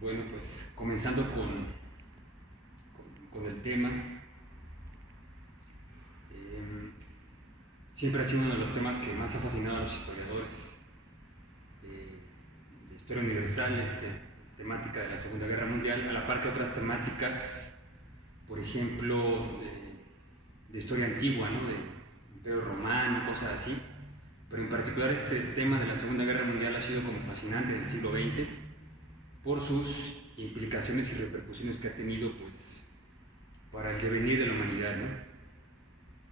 Bueno, pues comenzando con el tema, eh, siempre ha sido uno de los temas que más ha fascinado a los historiadores de historia universal, temática de la Segunda Guerra Mundial, a la par que otras temáticas, por ejemplo, de historia antigua, ¿no? De Imperio Romano, cosas así. Pero en particular este tema de la Segunda Guerra Mundial ha sido como fascinante en el siglo XX por sus implicaciones y repercusiones que ha tenido pues para el devenir de la humanidad, ¿no?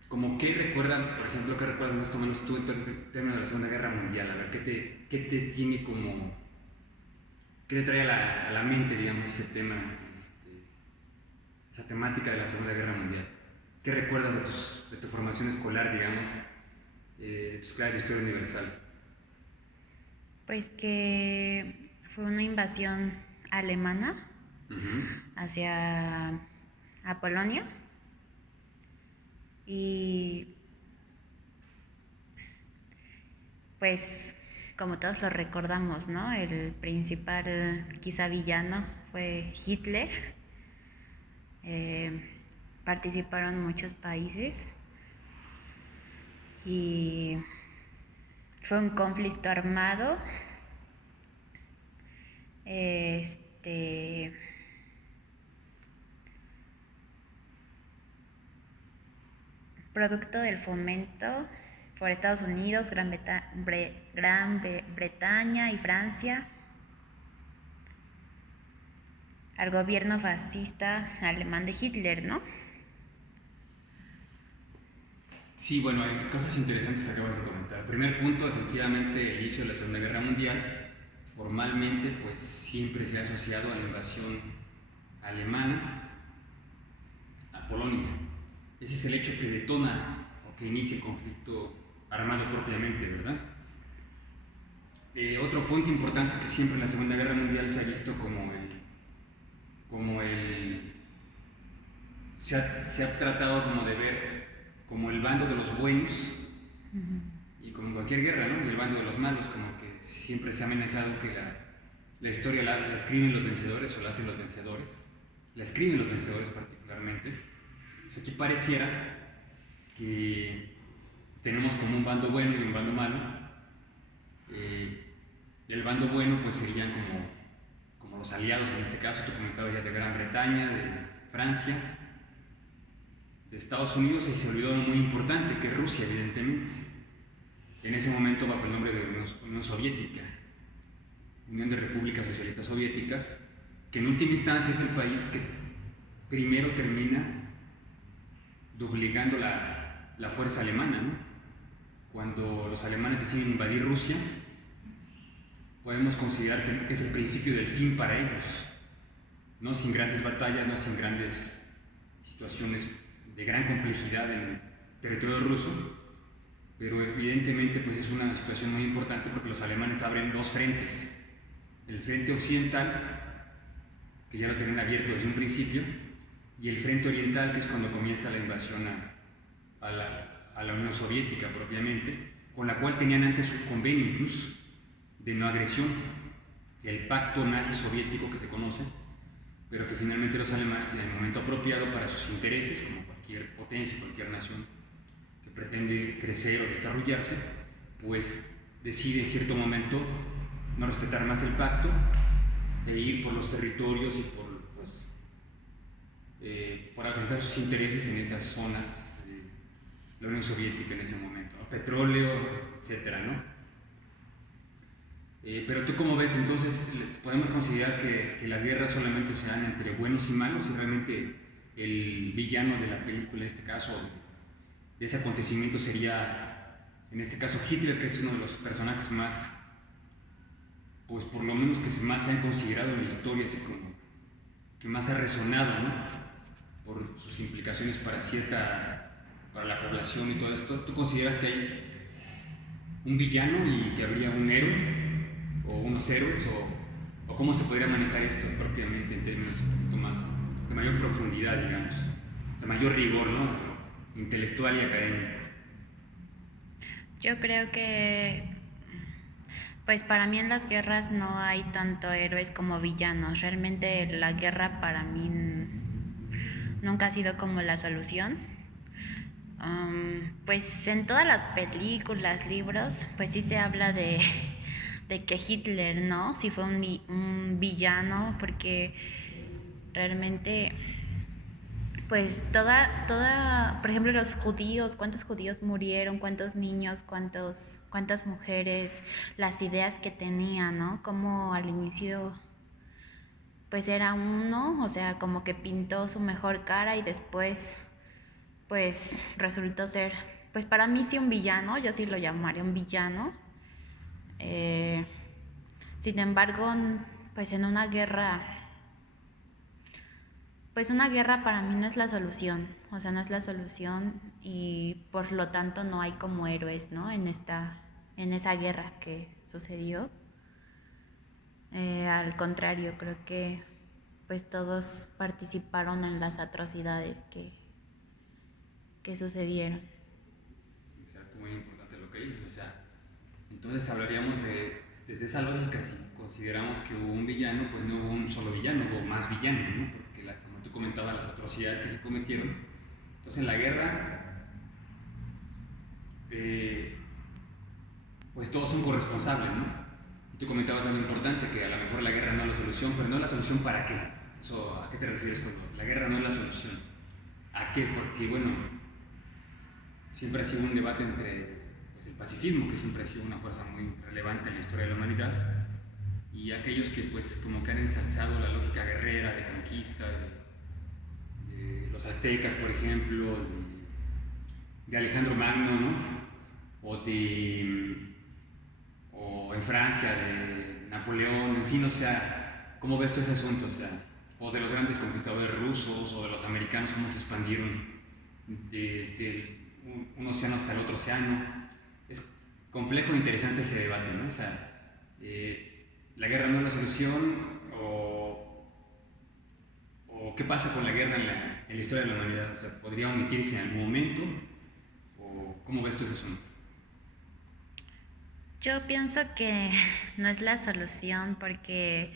Como qué recuerdan, por ejemplo, qué recuerdas más o menos tú en términos de la Segunda Guerra Mundial, a ver, qué te tiene como, qué te trae a la mente, digamos, ese tema, esa temática de la Segunda Guerra Mundial. ¿Qué recuerdas de tu formación escolar, digamos, de tus clases de historia universal? Pues que fue una invasión alemana Uh-huh. hacia a Polonia y pues como todos lo recordamos, ¿no? El principal quizá villano fue Hitler. Eh, Participaron muchos países y fue un conflicto armado. Este producto del fomento por Estados Unidos, Bretaña y Francia al gobierno fascista alemán de Hitler, ¿no? Sí, bueno, hay cosas interesantes que acabas de comentar. El primer punto, efectivamente, el inicio de la Segunda Guerra Mundial, formalmente, pues siempre se ha asociado a la invasión alemana a Polonia. Ese es el hecho que detona o que inicia el conflicto armado propiamente, ¿verdad? Otro punto importante es que siempre en la Segunda Guerra Mundial se ha visto como el, se ha tratado como de ver como el bando de los buenos y como en cualquier guerra, ¿no? El bando de los malos, como que siempre se ha manejado que la historia la escriben los vencedores o la hacen los vencedores, la escriben los vencedores particularmente. Pues aquí pareciera que tenemos como un bando bueno y un bando malo. Eh, el bando bueno pues serían como los aliados en este caso, tú comentabas ya de Gran Bretaña, de Francia, de Estados Unidos y se olvidó algo muy importante que es Rusia evidentemente. En ese momento bajo el nombre de Unión Soviética, Unión de Repúblicas Socialistas Soviéticas, que en última instancia es el país que primero termina doblegando la fuerza alemana, ¿no? Cuando los alemanes deciden invadir Rusia, podemos considerar que es el principio del fin para ellos, no sin grandes batallas, no sin grandes situaciones de gran complejidad en el territorio ruso, pero evidentemente pues es una situación muy importante porque los alemanes abren dos frentes, el frente occidental, que ya lo tenían abierto desde un principio, y el frente oriental, que es cuando comienza la invasión a la Unión Soviética propiamente, con la cual tenían antes un convenio incluso de no agresión, el pacto nazi-soviético que se conoce, pero que finalmente los alemanes en el momento apropiado para sus intereses, como cualquier potencia, cualquier nación que pretende crecer o desarrollarse, pues decide en cierto momento no respetar más el pacto e ir por los territorios y por alcanzar sus intereses en esas zonas de la Unión Soviética en ese momento, ¿no? Petróleo, etcétera, ¿no? Pero tú cómo ves entonces, podemos considerar que las guerras solamente se dan entre buenos y malos y realmente el villano de la película, en este caso, de ese acontecimiento sería, en este caso, Hitler, que es uno de los personajes más, pues por lo menos que más se han considerado en la historia, así como que más ha resonado, ¿no? Por sus implicaciones para la población y todo esto. ¿Tú consideras que hay un villano y que habría un héroe o unos héroes o cómo se podría manejar esto propiamente en términos un poquito más de mayor profundidad, digamos, de mayor rigor, ¿no? Intelectual y académico? Yo creo que Pues para mí en las guerras no hay tanto héroes como villanos. Realmente la guerra para mí nunca ha sido como la solución. Pues en todas las películas, libros, pues sí se habla de que Hitler, ¿no? Sí fue un villano, porque realmente, pues por ejemplo, los judíos, cuántos judíos murieron, cuántos niños, cuántas mujeres, las ideas que tenía, ¿no? Como al inicio, pues era uno, o sea, como que pintó su mejor cara y después pues resultó ser, pues para mí sí un villano, yo sí lo llamaría un villano. Eh, Sin embargo, pues en una guerra, pues una guerra para mí no es la solución, o sea, no es la solución y por lo tanto no hay como héroes, ¿no? En esa guerra que sucedió. Al contrario, creo que pues todos participaron en las atrocidades que sucedieron. Exacto, muy importante lo que dices. O sea, entonces hablaríamos desde esa lógica, si consideramos que hubo un villano, pues no hubo un solo villano, hubo más villanos, ¿no? Porque como tú comentabas, las atrocidades que se cometieron. Entonces en la guerra, pues todos son corresponsables, ¿no? Y tú comentabas algo importante, que a lo mejor la guerra no es la solución, pero no es la solución ¿para qué? Eso, ¿a qué te refieres cuando la guerra no es la solución? ¿A qué? Porque, bueno, siempre ha sido un debate entre pues, el pacifismo, que siempre ha sido una fuerza muy relevante en la historia de la humanidad, y aquellos que pues como que han ensalzado la lógica guerrera de conquista, de los aztecas, por ejemplo, de Alejandro Magno, ¿no? O o en Francia de Napoleón, en fin, o sea, ¿cómo ves todo ese asunto? O sea, o de los grandes conquistadores rusos o de los americanos, cómo se expandieron desde un océano hasta el otro océano. Es complejo e interesante ese debate, ¿no? O sea, la guerra no es la solución o qué pasa con la guerra en la historia de la humanidad. O sea, ¿podría omitirse en algún momento o cómo ves tú ese asunto? Yo pienso que no es la solución porque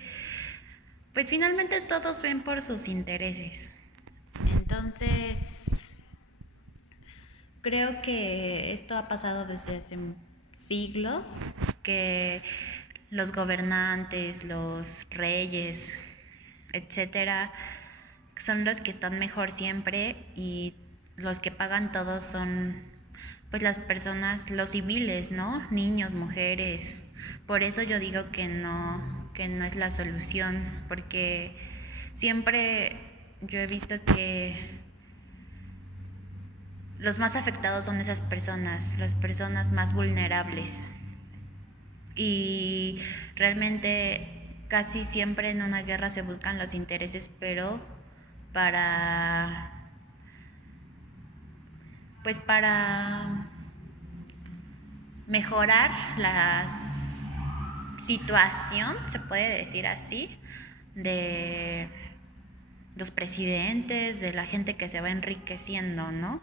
pues finalmente todos ven por sus intereses. Entonces, creo que esto ha pasado desde hace siglos, que los gobernantes, los reyes, etcétera, son los que están mejor siempre y los que pagan todos son pues las personas, los civiles, ¿no? Niños, mujeres. Por eso yo digo que no es la solución, porque siempre yo he visto que los más afectados son esas personas, las personas más vulnerables. Y realmente casi siempre en una guerra se buscan los intereses, pero para pues para mejorar la situación, se puede decir así, de los presidentes, de la gente que se va enriqueciendo, ¿no?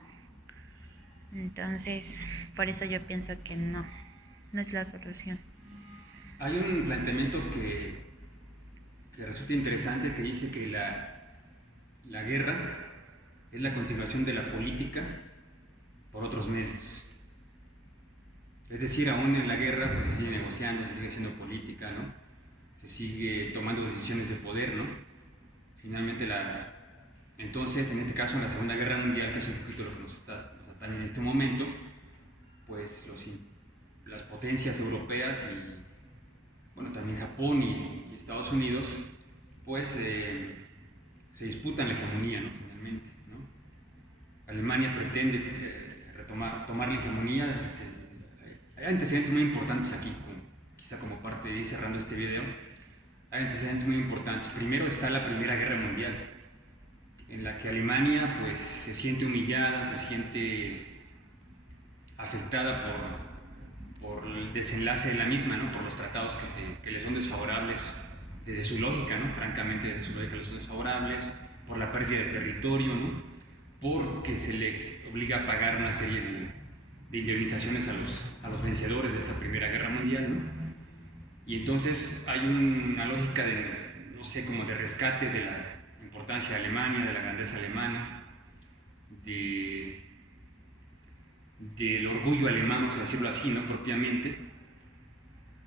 Entonces, por eso yo pienso que no es la solución. Hay un planteamiento que resulta interesante que dice que la guerra es la continuación de la política por otros medios. Es decir, aún en la guerra pues se sigue negociando, se sigue haciendo política, ¿no? Se sigue tomando decisiones de poder, ¿no? Finalmente entonces, en este caso, en la Segunda Guerra Mundial, que es un poquito lo que nos atañe en este momento, pues las potencias europeas y, bueno, también Japón y Estados Unidos, pues se disputan la hegemonía, ¿no? Finalmente, ¿no? Alemania pretende tomar la hegemonía. Hay antecedentes muy importantes aquí, quizá como parte de ir cerrando este video. Hay antecedentes muy importantes. Primero está la Primera Guerra Mundial, en la que Alemania pues, se siente humillada, se siente afectada por el desenlace de la misma, ¿no? Por los tratados que le son desfavorables desde su lógica, ¿no? Francamente, desde su lógica le son desfavorables, por la pérdida de territorio, ¿no? Porque se les obliga a pagar una serie de indemnizaciones a los vencedores de esa Primera Guerra Mundial, ¿no? Y entonces hay una lógica de, no sé, como de rescate de la importancia de Alemania, de la grandeza alemana, del orgullo alemán, vamos a decirlo así, ¿no? Propiamente.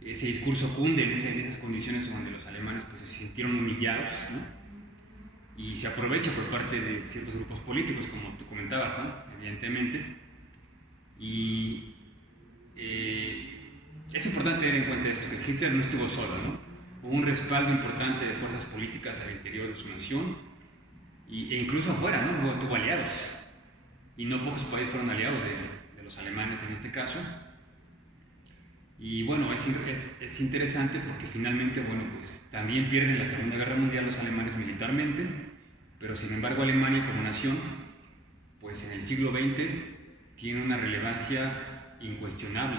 Ese discurso cunde en esas condiciones donde los alemanes pues, se sintieron humillados, ¿no? Y se aprovecha por parte de ciertos grupos políticos, como tú comentabas, ¿no? Evidentemente. Y es importante tener en cuenta esto, que Hitler no estuvo solo, ¿no? Hubo un respaldo importante de fuerzas políticas al interior de su nación e incluso afuera, ¿no? Tuvo aliados. Y no pocos países fueron aliados de los alemanes en este caso. Y bueno, es interesante porque finalmente, bueno, pues también pierden la Segunda Guerra Mundial los alemanes militarmente, pero sin embargo Alemania como nación, pues en el siglo XX tiene una relevancia incuestionable,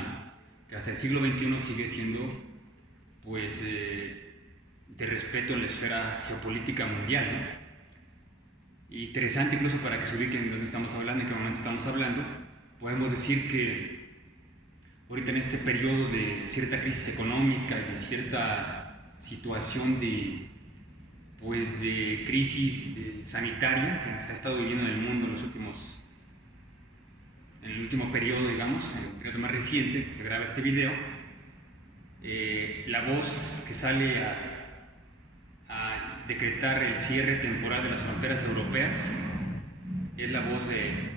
que hasta el siglo XXI sigue siendo, pues, de respeto en la esfera geopolítica mundial, ¿no? Interesante incluso para que se ubiquen de dónde estamos hablando, en qué momento estamos hablando, podemos decir que ahorita en este periodo de cierta crisis económica y de cierta situación de crisis sanitaria que se ha estado viviendo en el mundo en el último periodo, digamos, en el periodo más reciente que se graba este video, la voz que sale a decretar el cierre temporal de las fronteras europeas es la voz de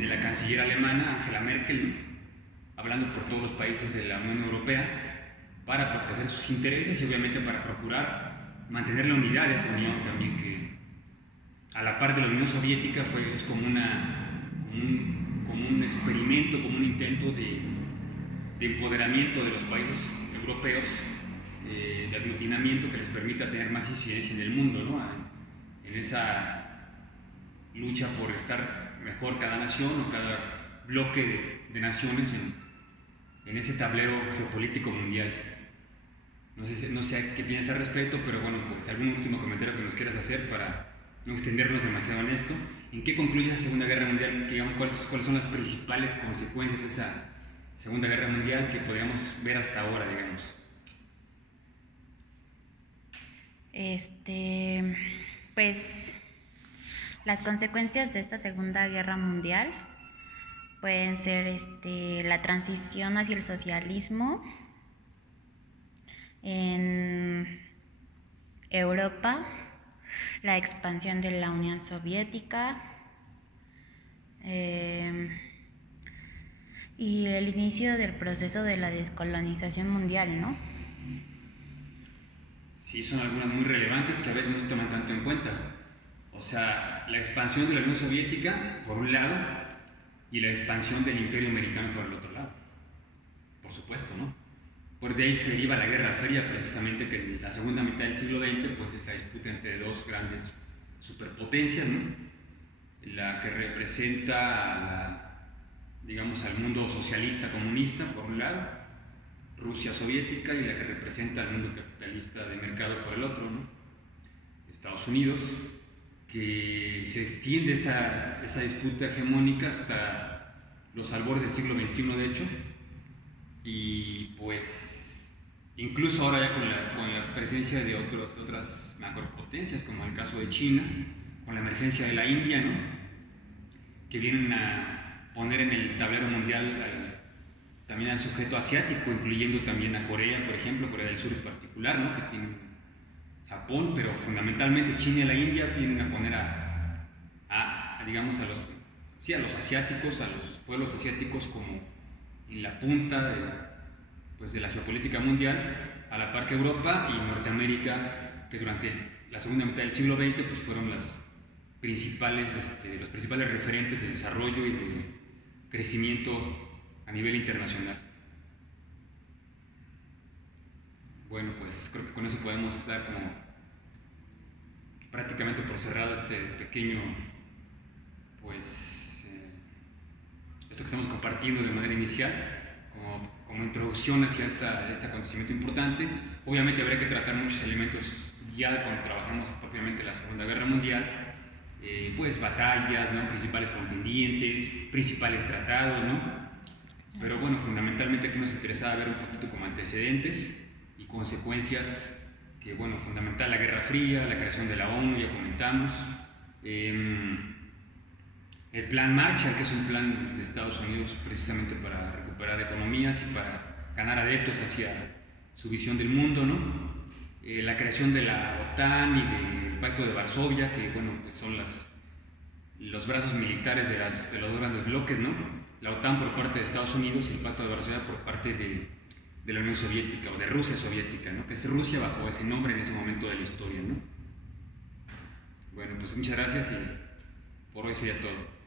la canciller alemana Angela Merkel, hablando por todos los países de la Unión Europea para proteger sus intereses y obviamente para procurar mantener la unidad de esa unión también, que a la par de la Unión Soviética es como un experimento, como un intento de empoderamiento de los países europeos, de aglutinamiento que les permita tener más incidencia en el mundo, ¿no? En esa lucha por estar mejor cada nación o cada bloque de naciones en ese tablero geopolítico mundial. No sé qué piensas al respecto, pero bueno, pues algún último comentario que nos quieras hacer para no extendernos demasiado en esto. ¿En qué concluye esa Segunda Guerra Mundial? Digamos, ¿cuáles son las principales consecuencias de esa Segunda Guerra Mundial que podríamos ver hasta ahora, digamos? Pues las consecuencias de esta Segunda Guerra Mundial pueden ser la transición hacia el socialismo en Europa, la expansión de la Unión Soviética y el inicio del proceso de la descolonización mundial, ¿no? Sí, son algunas muy relevantes que a veces no se toman tanto en cuenta. O sea, la expansión de la Unión Soviética, por un lado, y la expansión del Imperio Americano por el otro lado. Por supuesto, ¿no? Por de ahí se deriva la Guerra Fría, precisamente, que en la segunda mitad del siglo XX pues, es la disputa entre dos grandes superpotencias, ¿no? La que representa digamos, al mundo socialista comunista, por un lado, Rusia soviética, y la que representa al mundo capitalista de mercado por el otro, ¿no? Estados Unidos, que se extiende esa disputa hegemónica hasta los albores del siglo XXI, de hecho, y pues incluso ahora ya con la presencia de otras macropotencias, como el caso de China, con la emergencia de la India, ¿no? Que vienen a poner en el tablero mundial también al sujeto asiático, incluyendo también a Corea, por ejemplo, Corea del Sur en particular, ¿no? Que tiene Japón, pero fundamentalmente China y la India vienen a poner digamos, a los asiáticos, a los pueblos asiáticos como en la punta de la geopolítica mundial, a la par que Europa y Norteamérica, que durante la segunda mitad del siglo XX pues fueron los principales referentes de desarrollo y de crecimiento a nivel internacional. Bueno, pues creo que con eso podemos dar como prácticamente por cerrado este pequeño, esto que estamos compartiendo de manera inicial, como introducción hacia este acontecimiento importante. Obviamente habría que tratar muchos elementos ya cuando trabajamos propiamente la Segunda Guerra Mundial, pues batallas, ¿no? Principales contendientes, principales tratados, ¿no? Pero bueno, fundamentalmente aquí nos interesaba ver un poquito como antecedentes y consecuencias que, bueno, fundamental la Guerra Fría, la creación de la ONU, ya comentamos, el plan Marshall, que es un plan de Estados Unidos precisamente para recuperar economías y para ganar adeptos hacia su visión del mundo, ¿no? La creación de la OTAN y del Pacto de Varsovia, que, bueno, pues son los brazos militares de los dos grandes bloques, ¿no? La OTAN por parte de Estados Unidos y el Pacto de Varsovia por parte de la Unión Soviética o de Rusia soviética, ¿no? Que es Rusia bajo ese nombre en ese momento de la historia, ¿no? Bueno, pues muchas gracias y por hoy sería todo.